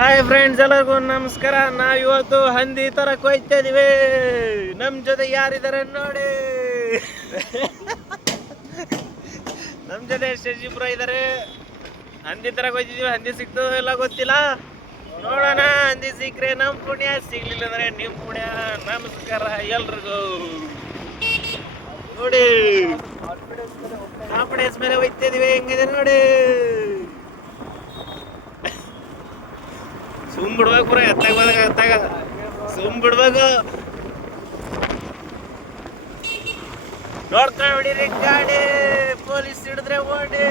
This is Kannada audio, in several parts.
ಹಾಯ್ ಫ್ರೆಂಡ್ಸ್, ಎಲ್ಲರಿಗೂ ನಮಸ್ಕಾರ. ನಾವಿವತ್ತು ಹಂದಿ ತರಕ್ ಹೋಯ್ತಾ ಇದೀವಿ. ನಮ್ ಜೊತೆ ಯಾರಿದ್ದಾರೆ ನೋಡಿ. ನಮ್ ಜೊತೆ ಶಶಿಪುರ ಇದಾರೆ. ಹಂದಿ ತರಕ್ ಹೋಯ್ತಿದೀವಿ. ಹಂದಿ ಸಿಗ್ತದೋ ಇಲ್ಲ ಗೊತ್ತಿಲ್ಲ, ನೋಡೋಣ. ಹಂದಿ ಸಿಕ್ಕ್ರೆ ನಮ್ ಪುಣ್ಯ, ಸಿಗ್ಲಿಲ್ಲ ಅಂದ್ರೆ ನಿಮ್ ಪುಣ್ಯ. ನಮಸ್ಕಾರ ಎಲ್ರಿಗೂ. ನೋಡಿ, ಕಾನ್ಫಿಡೆನ್ಸ್ ಮೇಲೆ ಹೋಯ್ತಾ ಇದೀವಿ. ಹೆಂಗಿದೆ ನೋಡಿ. ಸುಮ್ ಬಿಡ್ಬೇಕು, ಪುರ ಎತ್ತಾಗ ಸುಮ್ ಬಿಡ್ಬೇಕು. ನೋಡ್ಕೊಂಡ್ ಬಿಡಿರಿ ಗಾಡಿ, ಪೊಲೀಸ್ ಹಿಡಿದ್ರೆ ಓಡಿ.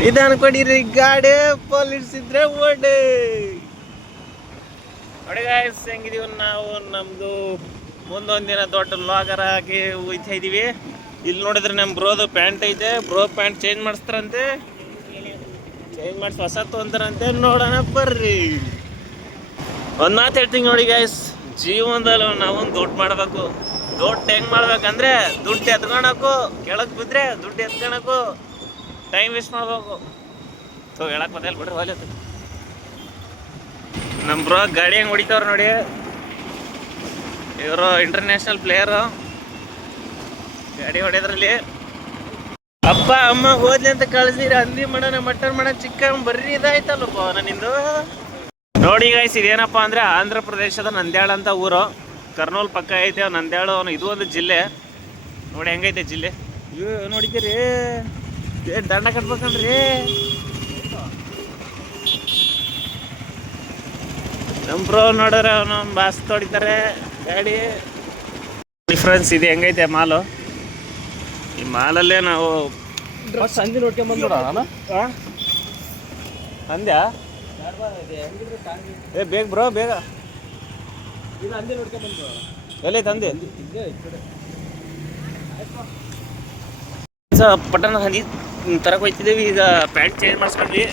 ನಿಧಾನ ಕೊಡಿರಿ ಗಾಡಿ, ಪೊಲೀಸ್ ಇದ್ರೆ ಓಡಿ. ನೋಡಿ ಗಾಯ್ಸ್, ಹೆಂಗಿದೀವಿ ನಾವು. ನಮ್ದು ಮುಂದೊಂದ್ ದಿನ ದೊಡ್ಡ ವ್ಲಾಗರ್ ಆಗಿ ಹೋಯ್ತಾ ಇದೀವಿ. ಇಲ್ಲಿ ನೋಡಿದ್ರೆ ನಮ್ಮ ಬ್ರೋದು ಪ್ಯಾಂಟ್ ಐತೆ. ಬ್ರೋ ಪ್ಯಾಂಟ್ ಚೇಂಜ್ ಮಾಡಿಸ್ತಾರಂತೆ. ಚೇಂಜ್ ಮಾಡಿಸಿ ಹೊಸತ್ತು ಅಂತಾರಂತೆ. ನೋಡೋಣ ಬರ್ರಿ. ಒಂದು ಮಾತು ಹೇಳ್ತೀನಿ ನೋಡಿ ಗಾಯ್ಸ್, ಜೀವನದಲ್ಲಿ ನಾವು ದುಡ್ಡು ಮಾಡಬೇಕು. ದುಡ್ಡು ಹೆಂಗೆ ಮಾಡ್ಬೇಕಂದ್ರೆ, ದುಡ್ಡು ಎತ್ಕೊಳಕು, ಕೆಳಗೆ ಬಿದ್ದರೆ ದುಡ್ಡು ಎತ್ಕೊಳಕು, ಟೈಮ್ ವೇಸ್ಟ್ ಮಾಡ್ಬೇಕು. ಹೇಳಕ್ ಬದಲ್ ಬಿಡ್ರಿ ಹೊಲ. ನಮ್ಮ ಬ್ರೋ ಗಾಡಿ ಹೆಂಗೆ ಹೊಡಿತವ್ರು ನೋಡಿ. ಇವರು ಇಂಟರ್ನ್ಯಾಷನಲ್ ಪ್ಲೇಯರು. ಗಾಡಿ ಹೊಡೆದ್ರಲ್ಲಿ ಅಪ್ಪ ಅಮ್ಮ ಓದ್ಲಿ ಅಂತ ಕಳಿಸಿರಿ. ಹಂದಿ ಮಾಡೋಣ, ಮಟನ್ ಮಾಡೋಣ, ಚಿಕನ್ ಬರ್ರಿ ಇದಾಯ್ತಲ್ಲಪ್ಪ ನಿಂದು. ನೋಡಿ ಗಾಯ್ಸ್, ಇದೇನಪ್ಪ ಅಂದ್ರೆ ಆಂಧ್ರ ಪ್ರದೇಶದ ನಂದ್ಯಾಳ ಅಂತ ಊರು. ಕರ್ನೂಲ್ ಪಕ್ಕ ಐತೆ ನಂದ್ಯಾಳು. ಇದು ಒಂದು ಜಿಲ್ಲೆ. ನೋಡಿ ಹೆಂಗೈತೆ ಜಿಲ್ಲೆ. ನೋಡಿದ್ದೀರಿ, ದಂಡ ಕಟ್ಬೇಕನ್ರಿ. ನಮ್ಮ ಬ್ರೋ ನೋಡಿದ್ರೆ ಅವನು ಬಾಸ್ ಹೊಡಿತಾರೆ ಗಾಡಿ. ಡಿಫ್ರೆನ್ಸ್ ಇದೆ. ಹೆಂಗೈತೆ ಮಾಲು. ಈ ಮಾಲಲ್ಲೇ ನಾವು ಹಂದಿ ನೋಡ್ಕೊಂಡ್ ಬಂದ್ಬಿಡ. ಹಂದ್ಯಾ ಬೇಗ ಬ್ರೋ, ಬೇಗ. ಹಂದಿ ನೋಡ್ಕೊಂಡ್ ಬಂದ್ರು. ಎಲ್ಲೈತೆ ಹಂದಿ? ಪಟ್ಟಣ ಹಂದಿ ತರಕ್ ಹೋಯ್ತಿದ್ದೀವಿ. ಈಗ ಪ್ಯಾಂಟ್ ಚೇಂಜ್ ಮಾಡಿಸ್ಕೊಂಡ್ವಿ.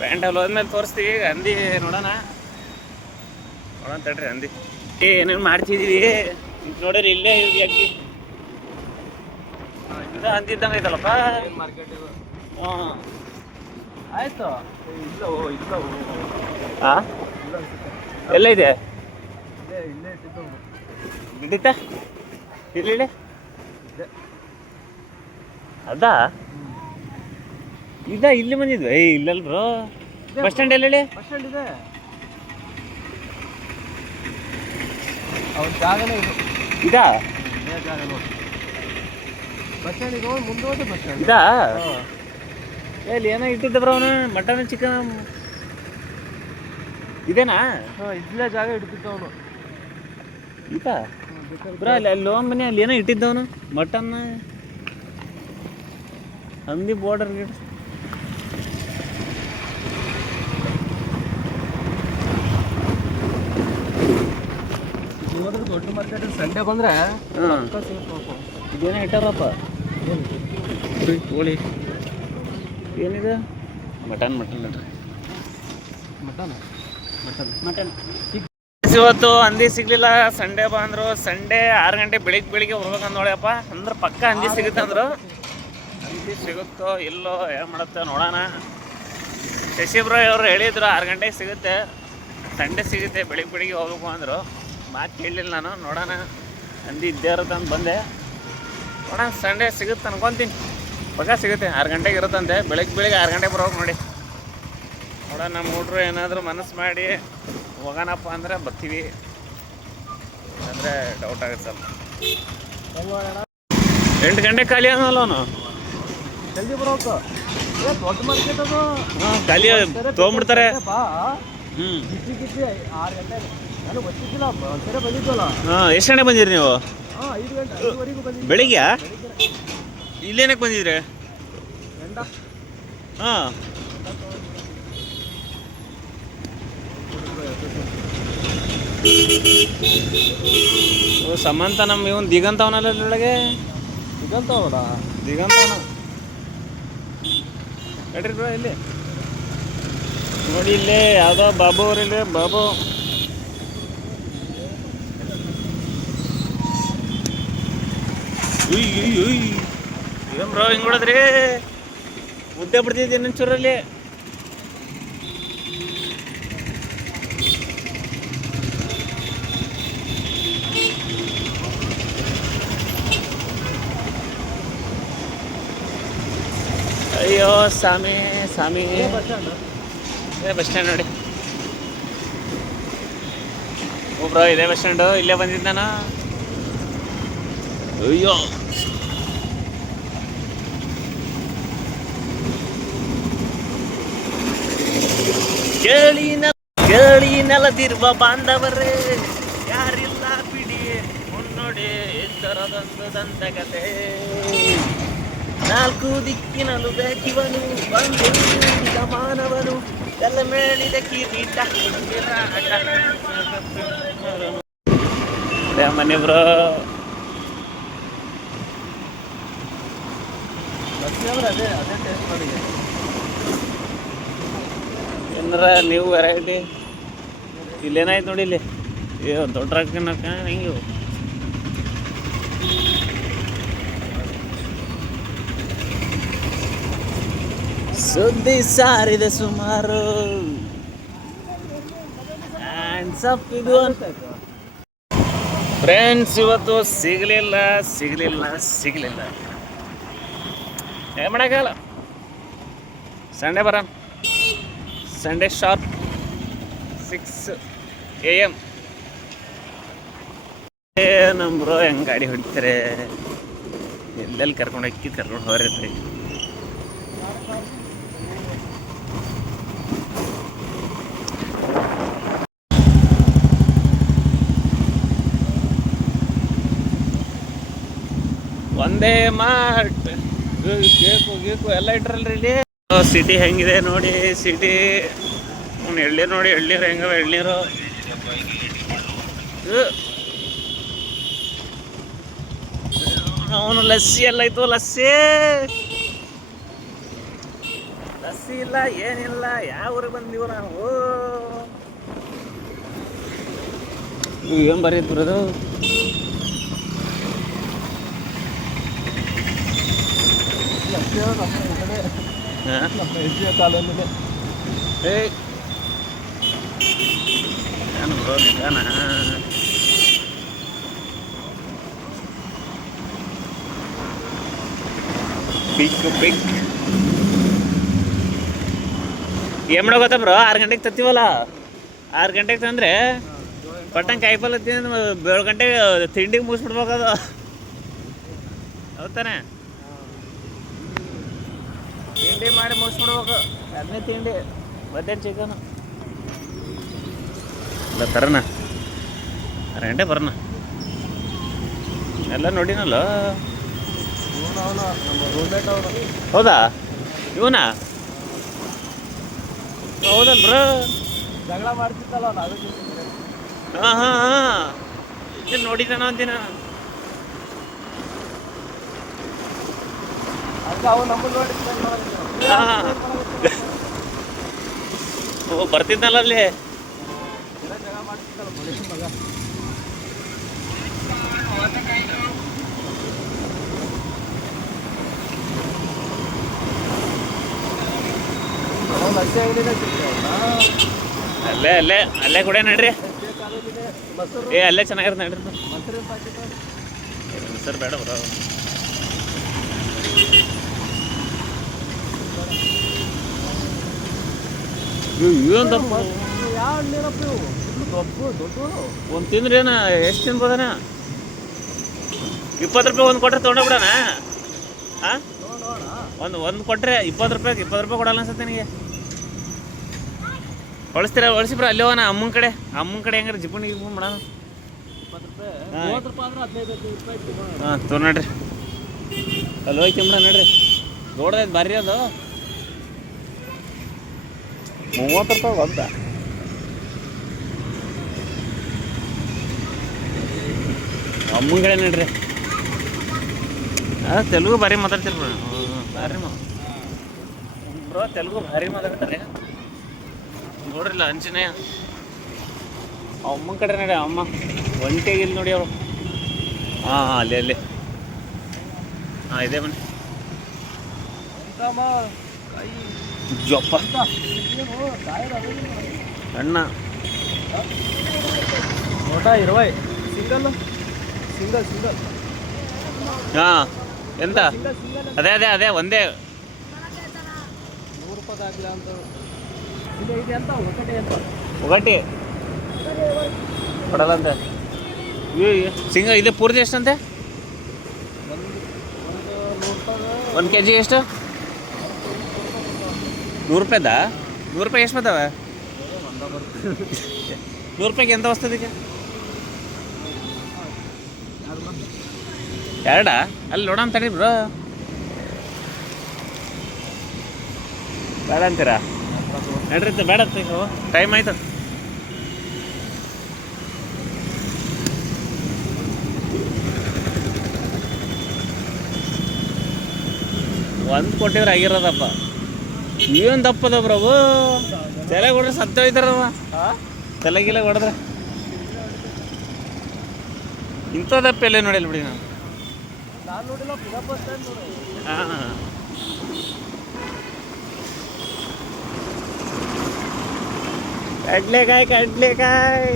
ಪ್ಯಾಂಟ್ ಅಲ್ಲಿ ಹೋದ್ಮೇಲೆ ತೋರಿಸ್ತೀವಿ. ಈಗ ಹಂದಿ ನೋಡೋಣ ತಡ್ರಿ. ಹಂದಿ ಏನೇನು ಮಾಡ್ತಿದ್ದೀವಿ ನೋಡ್ರಿ. ಇಲ್ಲೇ ಅಗ್ಗಿ ಹಂದಿ ಇದ್ದಂಗೆ ಐತಲ್ಲಪ್ಪ. ಹಾಂ ಆಯ್ತು. ಹಾಂ, ಎಲ್ಲ ಇದೆ ಹಿಡಿತ ಇರ್ಲಿ. ಅದಾ ಇದಾ ಇಲ್ಲಿ ಬಂದಿದ್ವಿ. ಇಲ್ಲಲ್ ಬ್ರೋ, ಬಸ್ ಸ್ಟ್ಯಾಂಡ್ ಎಲ್ಲೇಳಿ? ಬಸ್ ಸ್ಟ್ಯಾಂಡ್ ಇದೆ. ಅವ್ರ ಜಾಗನೇ ಇದು. ಇದಾ ಜಾಗ ನೋಡಿ. ಬಸ್ ಸ್ಟ್ಯಾಂಡ್ ಇದು, ಮುಂದೆ ಹೋದ್ರೆ ಬಸ್ ಸ್ಟ್ಯಾಂಡ್. ಇದಾ ಎಲ್ಲಿ ಏನೋ ಇಟ್ಟಿದ್ದ ಬ್ರೋ ಅವನು. ಮಟನ್ ಚಿಕನ್ ಇದೇನಾ? ಹಾಂ, ಇಲ್ಲೇ ಜಾಗ ಹಿಡ್ತಿದ್ದವನು. ಇದಾ ಬ್ರೋ? ಅಲ್ಲಿ ಲೋನ್ ಮನೆ ಅಲ್ಲಿ ಏನೋ ಇಟ್ಟಿದ್ದವನು. ಮಟನ್ ಹಂದಿ ಬೋರ್ಡರ್ ಗಿಡ. ಹೋದ್ರೆ ದೊಡ್ಡ ಮಾರ್ಕೆಟ್ ಸಂಡೇ ಬಂದರೆ ಇದೇನೋ ಇಟ್ಟಾರಪ್ಪ. ಕೋಳಿ ಏನಿದೆ? ಮಟನ್ ನೋಡ್ರಿ. ಮಟನ್ ಇವತ್ತು ಹಂದಿ ಸಿಗ್ಲಿಲ್ಲ. ಸಂಡೇ ಬಂದರು. ಸಂಡೇ 6 ಗಂಟೆ ಬೆಳಿಗ್ಗೆ ಹೋಗ್ಬೇಕಂದ್ ನೋಡ್ಯಪ್ಪ. ಅಂದ್ರೆ ಪಕ್ಕ ಹಂದಿ ಸಿಗುತ್ತೆ ಅಂದರು. ಹಂದಿ ಸಿಗುತ್ತೋ ಇಲ್ಲೋ, ಏನು ಮಾಡುತ್ತೋ ನೋಡೋಣ. ಶಶಿಬ್ರ ಅವರು ಹೇಳಿದ್ರು 6 ಗಂಟೆಗೆ ಸಿಗುತ್ತೆ, ಸಂಡೇ ಸಿಗುತ್ತೆ, ಬೆಳಿಗ್ಗೆ ಹೋಗ್ಬೇಕು ಅಂದರು. ಮಾತು ಕೇಳಲಿಲ್ಲ ನಾನು. ನೋಡೋಣ, ಹಂದಿ ಇದ್ದೇ ಇರುತ್ತೆ ಅಂತ ಬಂದೆ. ನೋಡೋಣ, ಸಂಡೇ ಸಿಗುತ್ತೆ ಅನ್ಕೊತೀನಿ. ಪಕ್ಕ ಸಿಗುತ್ತೆ. 6 ಗಂಟೆಗೆ ಇರುತ್ತಂತೆ. ಬೆಳಿಗ್ಗೆ 6 ಗಂಟೆಗೆ ಬರ್ಬೇಕು ನೋಡಿ. ನೋಡೋಣ, ನಮ್ಮ ಹುಡ್ರು ಏನಾದರೂ ಮನಸ್ಸು ಮಾಡಿ ಹೋಗೋಣಪ್ಪ ಅಂದರೆ ಬರ್ತೀವಿ, ಅಂದರೆ ಡೌಟ್ ಆಗುತ್ತೆ ಸ್ವಲ್ಪ. 8 ಗಂಟೆಗೆ ಖಾಲಿ ಅನ್ನಲ್ಲ ಅವನು. ಜಲ್ದಿ ಬರೋಕು. ದೊಡ್ಡ ಮಾರ್ಕೆಟ್ ಅದು. ಹಾಂ, ಖಾಲಿ ತೊಗೊಂಬಿಡ್ತಾರೆ. ಹ್ಞೂ, 6 ಗಂಟೆ ನಾನು ಗೊತ್ತಿದ್ದಿಲ್ಲ. ಒಂದ್ಸರಿ ಬಂದಿದ್ವಲ್ಲ. ಹಾಂ, ಎಷ್ಟು ಗಂಟೆ ಬಂದಿರಿ ನೀವು? ಹಾಂ, 5 ಗಂಟೆ 5ವರೆಗೂ ಬಂದಿದ್ವಿ. ಬೆಳಿಗ್ಗೆ ಇಲ್ಲೇನಕ್ಕೆ ಬಂದಿದ್ರಿ? ಹಾಂ, ಸಮಂತ ನಮ್ಮ ಇವನು ದಿಗಂತ ಅವನಲ್ಲ ಒಳಗೆ. ದಿಗಂತ ಅವನ ನಡ್ರಿ ಬ್ರೋ. ಇಲ್ಲಿ ನೋಡಿ, ಇಲ್ಲೇ ಯಾವುದೋ ಬಾಬು ಅವ್ರು. ಇಲ್ಲಿ ಬಾಬು ಏನ್ ಬ್ರೋ ಹಿಂಗ್ ನೋಡಿದ್ರಿ ಮುದ್ದೆ ಬಿಡ್ತಿದ್ದೆ ಇನ್ನೊಂಚೂರಲ್ಲಿ. ಅಯ್ಯೋ ಸ್ವಾಮಿ ಸ್ವಾಮಿ. ಬಸ್ ಸ್ಟ್ಯಾಂಡ್ ನೋಡಿ. ಬ್ರೋ ಇದೇ ಬಸ್ ಸ್ಟ್ಯಾಂಡು, ಇಲ್ಲೇ ಬಂದಿದ್ದ ನಾನು. ಅಯ್ಯೋ ಕೇಳಿ ನೆಲದಿರುವ ಬಾಂಧವರೇ, ಯಾರಿಲ್ಲ ಬಿಡಿ ಮುನ್ನೋಡಿ ಇದ್ದರದೊಂದು ದಂತಕತೆ. ನಾಲ್ಕು ದಿಕ್ಕಿನಲ್ಲೂ ಬೇಕಿವನು, ಬಂದು ಮಾನವನು, ಎಲ್ಲ ಮೇಳಿದ ಕಿರೀಟ ಮನೆ ಬ್ರೋ. ಏನಾರ ನೀವು ವೆರೈಟಿ ಇಲ್ಲೇನಾಯ್ತು ನೋಡಿ. ಇಲ್ಲಿ ದೊಡ್ಡ ರಾಕನಕ ಹಿಂಗೆ ಸುದ್ದಿ ಸಾರಿದೆ ಸುಮಾರು. ಫ್ರೆಂಡ್ಸ್ ಇವತ್ತು ಸಿಗಲಿಲ್ಲ ಏನ್ ಮಾಡಕ್ಕಾಗಲ್ಲ. ಸಂಡೇ ಬರೋಣ, ಸಂಡೇ ಶಾರ್ಪ್ 6 AM. ನಮ್ಮ ಬ್ರೋ ಹೆಂಗೆ ಗಾಡಿ ಹೊಡಿತಾರೆ, ಎಲ್ಲೆಲ್ಲಿ ಕರ್ಕೊಂಡು ಹೋಗ್ರಿ. ಒಂದೇ ಮಾರ್ಟ್ ಗೀಕು ಎಲ್ಲ ಇಟ್ರಲ್ರಿ ಇಲ್ಲಿ. ಸಿಟಿ ಹೆಂಗಿದೆ ನೋಡಿ. ಸಿಟಿ ಎಳ್ನೀರು ನೋಡಿ, ಎಳ್ನೀರು ಹೆಂಗವ ಎಳ್ನೀರು. ಅವನು ಲಸ್ಸಿ ಎಲ್ಲ ಇತ್ತು. ಲಸ್ಸಿ ಇಲ್ಲ, ಏನಿಲ್ಲ. ಯಾವ ಊರಿಗೆ ಬಂದೀವ ನಾವು? ಏನು ಬರೀತ್ ಬರೋದು? ಏನ್ ಮಾಡೋ ಗೊತ್ತಾ ಬ್ರೋ, 6 ಗಂಟೆಗೆ ತತ್ತೀವಲ್ಲ. 6 ಗಂಟೆಗೆ ತಂದ್ರೆ ಪಟ್ಟಂಗೆ ಕಾಯಿಪಲ್ಲ ತಿಂದು 7 ಗಂಟೆಗೆ ತಿಂಡಿಗೆ ಮುಗಿಸ್ಬಿಡ್ಬೇಕದು. ಹೌದಾನೆ? ತಿಂಡಿ ಮಾಡಿ ಮುಗಿಸ್ಬಿಡ್ಬೇಕು. ಅದನ್ನೇ ತಿಂಡಿ, ಮಧ್ಯಾಹ್ನ ಚಿಕನು ಇಲ್ಲ ತರೋಣ. 6 ಗಂಟೆ ಬರೋಣ. ಎಲ್ಲ ನೋಡಿನಲ್ಲ. ಹೌದಾ? ಇವನಾ? ಹೌದಲ್ ಬ್ರೋ, ಜಗಳ ಮಾಡ್ತಿತ್ತಲ್ಲ. ಹಾಂ ನೋಡಿದ್ದಾನ ಅಂತೀನ. ಓ ಬರ್ತಿದ್ನಲ್ಲ ಅಲ್ಲಿ. ಅಲ್ಲೇ ಕೂಡ ನಡ್ರಿ. ಅಲ್ಲೇ ಚೆನ್ನಾಗಿರುತ್ತೆ ನಡ್ರಿ. ಸರ್ ಬೇಡ ಬರೋ. ಒಂದು ತಿಂದ್ರಿ ಏನ? ಎಷ್ಟು ತಿನ್ಬೋದನ? 20 ರೂಪಾಯಿ ಒಂದು ಕೊಟ್ರೆ ತೊಗೊಂಡೋಗ್ಬಿಡಣ. ಹಾಂ, ಒಂದು ಕೊಟ್ಟರೆ 20 ರೂಪಾಯಿ ಕೊಡಲ್ಲ ಅನ್ಸುತ್ತೆ ನನಗೆ. ಹೊಳಿಸಿ ಬ್ರ. ಅಲ್ಲಿ ಹೋಗೋಣ ಅಮ್ಮನ ಕಡೆ ಹೆಂಗಾರ ಜಿಪ್ಪಣಿ ಮಾಡೋಣ. 20 ರೂಪಾಯಿ. ಹಾಂ ತೋ ನೋಡ್ರಿ, ಅಲ್ಲಿ ಹೋಗಿ ತಿಂಬ ನೋಡ್ರಿ. ದೊಡ್ಡದೈತೆ ಬರ್ರಿ ಅದು. 30 ರೂಪಾಯಿ ಬಂದ. ಅಮ್ಮನ ಕಡೆ ನೋಡ್ರಿ. ತೆಲುಗು ಭಾರಿ ಮಾತಾಡ್ತೀರಿ ಬ್ರೋ. ಭಾರಿ ಬ್ರೋ ತೆಲುಗು ಭಾರಿ ಮಾತಾಡ್ತಾರೆ ನೋಡ್ರಿಲ್ಲ. ಅಂಜನೇಯ ಅಮ್ಮನ ಕಡೆ ನಡಿ. ಅಮ್ಮ ಒಂಟೆಗಿಲ್ಲ ನೋಡಿ ಅವಳು. ಹಾಂ ಅಲ್ಲಿ ಹಾಂ ಇದೆ ಬನ್ನಿ. ಉತ್ತಮ ಕೈ ಜಪ್ಪ ಏನು ಟೈರ್ ಅಣ್ಣ ನೂಟ 20 ಸಿಂಗಲ್ ಸಿಂಗಲ್ ಸಿಂಗಲ್ ಹಾಂ ಎಂತ ಸಿಂಗಲ್ ಸಿಂಗಲ್ ಅದೇ ಅದೇ ಅದೇ ಒಂದೇ 100 ರೂಪಾಯಿ ಆಗಲಿಲ್ಲ ಅಂತ ಇಲ್ಲ ಇದೆ ಅಂತ ఒకటి ಅಂತ ಒಗಟಿ ಕೊಡಲ್ಲಂತೆ ಸಿಂಗ ಇದು ಪೂರ್ತಿ ಎಷ್ಟಂತೆ ಒಂದು 100 ರೂಪಾಯಿ 1 kg ಎಷ್ಟು 100 ರೂಪಾಯಿದಾ 100 ರೂಪಾಯಿ ಎಷ್ಟು ಬರ್ತಾವೆ 100 ರೂಪಾಯಿಗೆ ಎಂತ ವಸ್ತದ ಈಗ ಎರಡಾ ಅಲ್ಲಿ ನೋಡೋಣ ತಡಿ ಬ್ರೋ ಬೇಡ ಅಂತೀರಾ ನಡ್ರಿ ಬೇಡ ಟೈಮ್ ಆಯ್ತು ಒಂದು ಕೊಟ್ಟಿದ್ರೆ ಆಗಿರೋದಪ್ಪ ನೀವೇನು ದಪ್ಪದ ಬ್ರವು ತಲೆ ಹೊಡ್ರೆ ಸತ್ತು ಹೋಯ್ತಾರವ ತಲೆಗಿಲ್ಲ ಹೊಡೆದ್ರೆ ಇಂಥ ದಪ್ಪ ಎಲ್ಲೇ ನೋಡಿಲ್ಲ ಬಿಡಿ ನಾನು ನಾನು ನೋಡಿಲ್ಲ ಪಿಕಪ್ ಸ್ಟ್ಯಾಂಡ್ ನೋಡಿ ಹಾಂ ಕಡ್ಲೆಕಾಯಿ ಕಡ್ಲೆಕಾಯಿ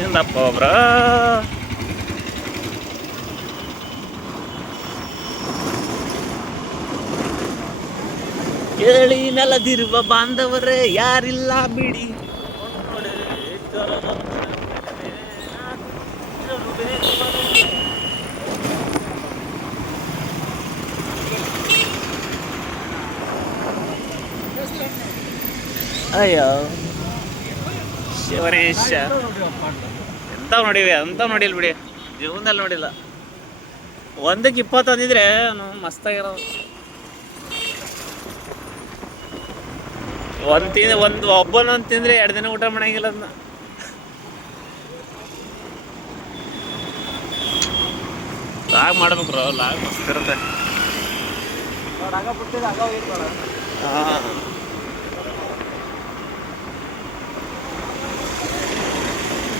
ಏನು ದಪ್ಪ ಒಬ್ರ ಕೇಳಿ ನೆಲದಿರುವ ಬಾಂಧವರೇ ಯಾರಿಲ್ಲ ಬಿಡಿ ಅಯ್ಯೋ ಶಿವನೇಶ ಎಂತ ನೋಡಿವಿ ಅಂತ ನೋಡಿಲ್ಲ ಬಿಡಿ ಜೀವನದಲ್ಲಿ ನೋಡಿಲ್ಲ ಒಂದಕ್ಕೆ 20 ಅಂದಿದ್ರೆ ಮಸ್ತಾಗಿರೋದು ಒಂದು ಒಬ್ಬನೊಂದು ತಿಂದ್ರೆ 2 ದಿನ ಊಟ ಮಾಡಂಗಿಲ್ಲ ಅದನ್ನ ಲಾಗ್ ಮಾಡ್ಬೇಕ್ರು ಲಾಗ್ ಮಸ್ತ್ ಇರುತ್ತೆ ಆಗ ಬಿಟ್ಟಿದ್ದು ಆಗ ಹೋಗಿತ್ತು ಹಾಂ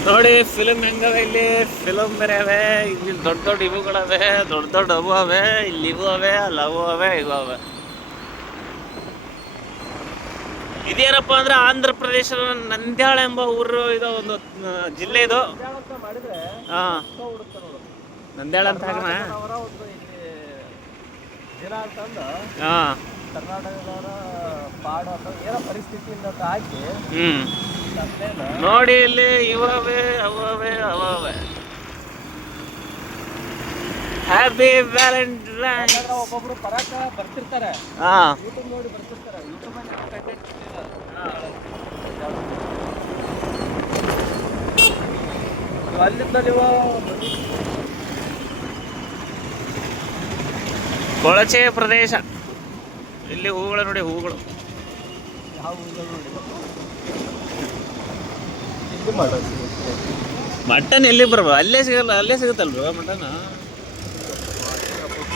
ನೋಡಿ ಫಿಲಮ್ ಹೆಂಗವೆ ಇಲ್ಲಿ ಫಿಲಮ್ ಬೇರೆ ಅವೆ ಇಲ್ಲಿ ದೊಡ್ಡ ದೊಡ್ಡ ಇವುಗಳವೆ ದೊಡ್ಡ ದೊಡ್ಡ ಅವು ಅವೆ ಇಲ್ಲಿ ಇವು ಅವೆ ಅಲ್ಲಿ ಅವು ಅವೆ ಇವು ಅವೆ ಇದೇನಪ್ಪ ಅಂದ್ರೆ ಆಂಧ್ರ ಪ್ರದೇಶದ ನಂದ್ಯಾಳ ಎಂಬ ಊರು ಇದು ಒಂದು ಜಿಲ್ಲೆ ಇದು ಮಾಡಿದ್ರೆ ಹಾಂ ಹುಡುಕ್ತ ನೋಡು ನಂದ್ಯಾಳ ಅಂತ ಹಾಕೋಣ ಅವರ ಒಂದು ಇಲ್ಲಿ ದಿನ ಅಂತಂದು ಹಾಂ ಕರ್ನಾಟಕದವರ ಪಾಡು ಅಂತ ಏನೋ ಪರಿಸ್ಥಿತಿಯಿಂದ ಹಾಕಿ ಹ್ಞೂ ನೋಡಿ ಇಲ್ಲಿ ಇವವೆ ಅವವೆ ಅವವೆ ಹ್ಯಾಪಿ ವ್ಯಾಲೆಂಟೈನ್ಸ್ ಒಬ್ಬೊಬ್ರು ಪರಾಕ ಬರ್ತಿರ್ತಾರೆ ಹಾಂ ಯೂಟ್ಯೂಬ್ ನೋಡಿ ಬರ್ತಿರ್ತಾರೆ ಯೂಟ್ಯೂಬ್ ಅಲ್ಲಿಂದ ನೀವು ಕೊಳಚೆ ಪ್ರದೇಶ ಇಲ್ಲಿ ಹೂಗಳು ನೋಡಿ ಹೂಗಳು ಯಾವ ನೋಡಿ ಇಲ್ಲಿ ಮಾಡೋದು ಮಟನ್ ಎಲ್ಲಿ ಬರ್ಬೋ ಅಲ್ಲೇ ಸಿಗಲ್ಲ ಅಲ್ಲೇ ಸಿಗುತ್ತಲ್ಲ ಬ್ರೋ ಮಟನ್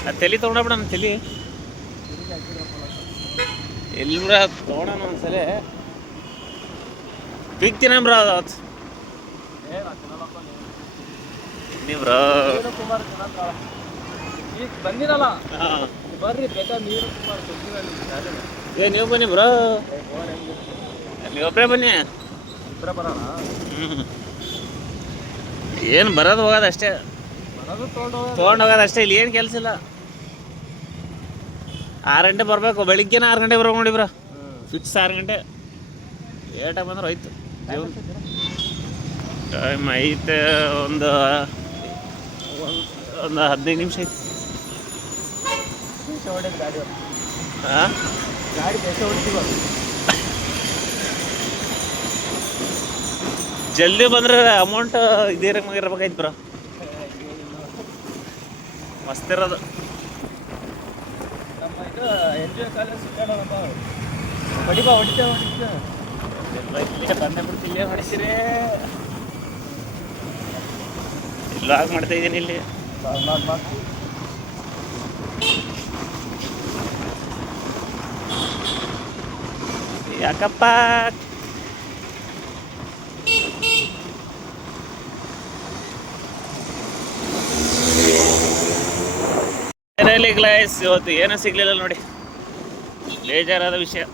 ಅದು ತಲೆ ತೊಗೊಂಡೋಗ್ಬಿಡ ತಲೆ ಎಲ್ಲಿ ಬ್ರ ತೊಗೊಳೋಣ ಒಂದ್ಸಲ ಬಿಗ್ತೀನಿ ಬ್ರ ಅವತ್ತು ನೀವು ಬ್ರೋ ಕುಮಾರ್ ಈಗ ಬಂದಿರಲ್ಲ ಹಾಂ ಬರ್ರಿ ಬೇಕಾದ್ರೆ ನೀರು ಕುಮಾರ್ ಏ ನೀವು ಬನ್ನಿ ಬ್ರೋ ನೀವೊಬ್ಬರೇ ಬನ್ನಿ ಇಬ್ಬರ ಬರೋಣ ಹ್ಞೂ ಏನು ಬರೋದು ಹೋಗೋದು ಅಷ್ಟೇ ಬರೋದು ತೊಗೊಂಡು ತೊಗೊಂಡು ಹೋಗೋದು ಅಷ್ಟೇ ಇಲ್ಲಿ ಏನು ಕೆಲಸ ಇಲ್ಲ 6 ಗಂಟೆ ಬರಬೇಕು ಬೆಳಿಗ್ಗೆನ 6 ಗಂಟೆ ಬರ್ಬೇಕು ನೋಡಿ ಬ್ರೋ ಫಿಕ್ಸ್ 6 ಗಂಟೆ ಏಟಾಗ ಬಂದ್ರೆ ಹೋಯ್ತು ಟೈಮ್ ಐತೆ ಒಂದು 15 ನಿಮಿಷ ಐತಿ ದೇಶ ಹೊಡೆದು ಗಾಡಿ ಹಾಂ ಗಾಡಿ ದೇಶ ಹೊಡಿತೀವ ಜಲ್ದಿ ಬಂದ್ರೆ ಅಮೌಂಟ್ ಇದೇ ಇರ್ಬೇಕಾಯ್ತು ಬ್ರೋ ಮಸ್ತ್ ಇರೋದು ನಮ್ಮ ಇದು NGO ಕಾಲೇಜ್ ಸಿಕ್ಕಾಡೋಣಪ್ಪ ಹೊಡಿಬಾ ಹೊಡಿತೇವೆ ಬಂದೇ ಬಿಡ್ತು ಇಲ್ಲೇ ಹೊಡಿಸಿರೇ ಇಲ್ಲ ಆಗ ಮಾಡ್ತಾ ಇದ್ದೀನಿ ಇಲ್ಲಿ ಯಾಕಪ್ಪ ಫೈನಲಿ ಗ್ಲೈಸ್ ಇವತ್ತು ಏನೂ ಸಿಗಲಿಲ್ಲ ನೋಡಿ, ಬೇಜಾರಾದ ವಿಷಯ.